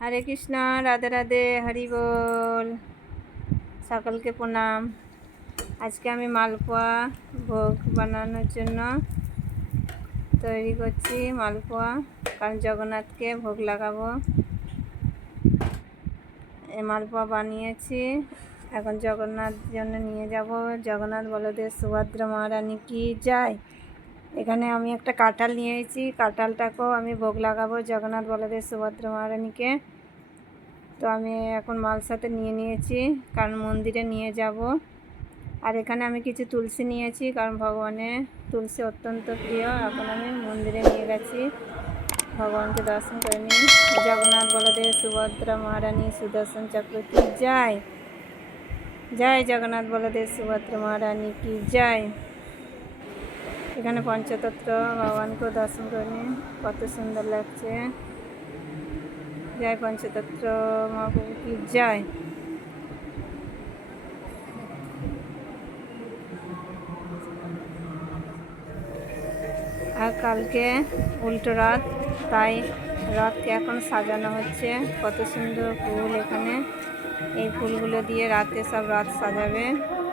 হরে কৃষ্ণ, রাধে রাধে, হরি বল। সকলকে প্রণাম। আজকে আমি মালপোয়া ভোগ বানানোর জন্য তৈরি করছি মালপোয়া, কারণ জগন্নাথকে ভোগ লাগাবো। এই মালপোয়া বানিয়েছি। এখন জগন্নাথ জন্য নিয়ে যাব। জগন্নাথ বলদেব সুভদ্রা মহারানী কি যায়? এখানে আমি একটা কাঁঠাল নিয়েছি কাঁঠালটাকেও আমি ভোগ লাগাবো জগন্নাথ বলদেব সুভদ্রা মহারানীকে। তো আমি এখন মাল সাথে নিয়ে নিয়েছি, কারণ মন্দিরে নিয়ে যাব। আর এখানে আমি কিছু তুলসী নিয়েছি, কারণ ভগবানের তুলসী অত্যন্ত প্রিয়। এখন আমি মন্দিরে নিয়ে গেছি। ভগবানকে দর্শন করে নিই। জগন্নাথ বলদেব সুভদ্রা মহারানী সুদর্শন চক্র কি যায়? জয় জগন্নাথ বলদেব সুভদ্রা মহারানী কি যায়? এখানে পঞ্চতত্ত্ব ভগবানকেও দর্শন করে কত সুন্দর লাগছে। জয় পঞ্চতত্ত্ব মহাপ্রভু কি জয়। আর কালকে উল্টো রথ, তাই রথকে এখন সাজানো হচ্ছে। কত সুন্দর ফুল এখানে। এই ফুলগুলো দিয়ে রাতে সব রথ সাজাবে।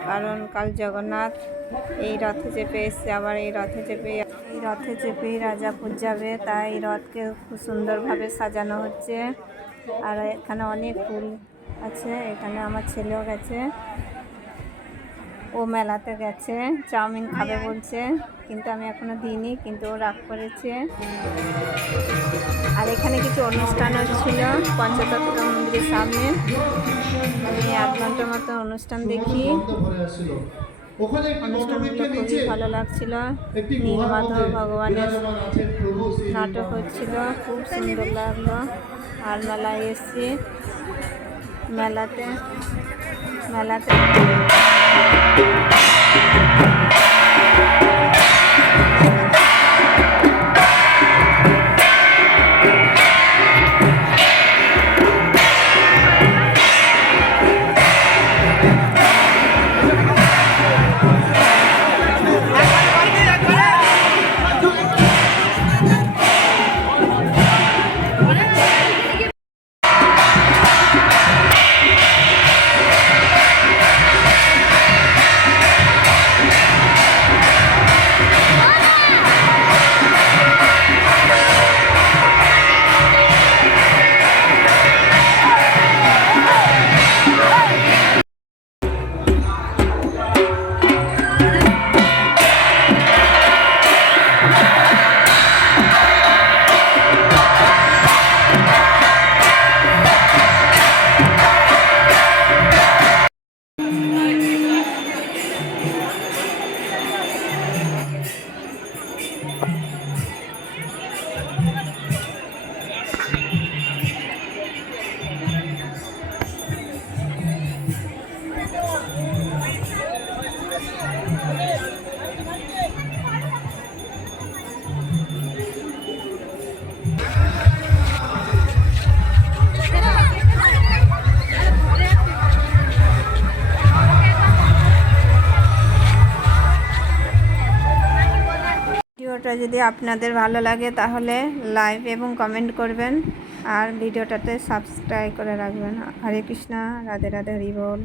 কারণ কাল জগন্নাথ এই রথে চেপে এসছে, আবার এই রথে চেপে এই রথে চেপেই রাজাপুর যাবে। তাই এই রথকে খুব সুন্দরভাবে সাজানো হচ্ছে। আর এখানে অনেক ফুল আছে। এখানে আমার ছেলেও গেছে। ও মেলাতে গেছে। চাউমিন খাবে বলছে। কিন্তু আমি এখনও দিইনি, কিন্তু ও রাগ করেছে। আর এখানে কিছু অনুষ্ঠান হচ্ছিল, পঞ্চতত্ত্ব মন্দিরের সামনে। মতো অনুষ্ঠান দেখি। ওখানে খুবই ভালো লাগছিল। নীলমাধব ভগবানের নাটক হচ্ছিল খুব সুন্দর লাগল। আর মেলায় এসছি মেলাতে মেলাতে Yeah. ভিডিওটা যদি আপনাদের ভালো লাগে তাহলে লাইক এবং কমেন্ট করবেন। আর ভিডিওটাতে সাবস্ক্রাইব করে রাখবেন। হরে কৃষ্ণা, রাধে রাধে, হরি বল।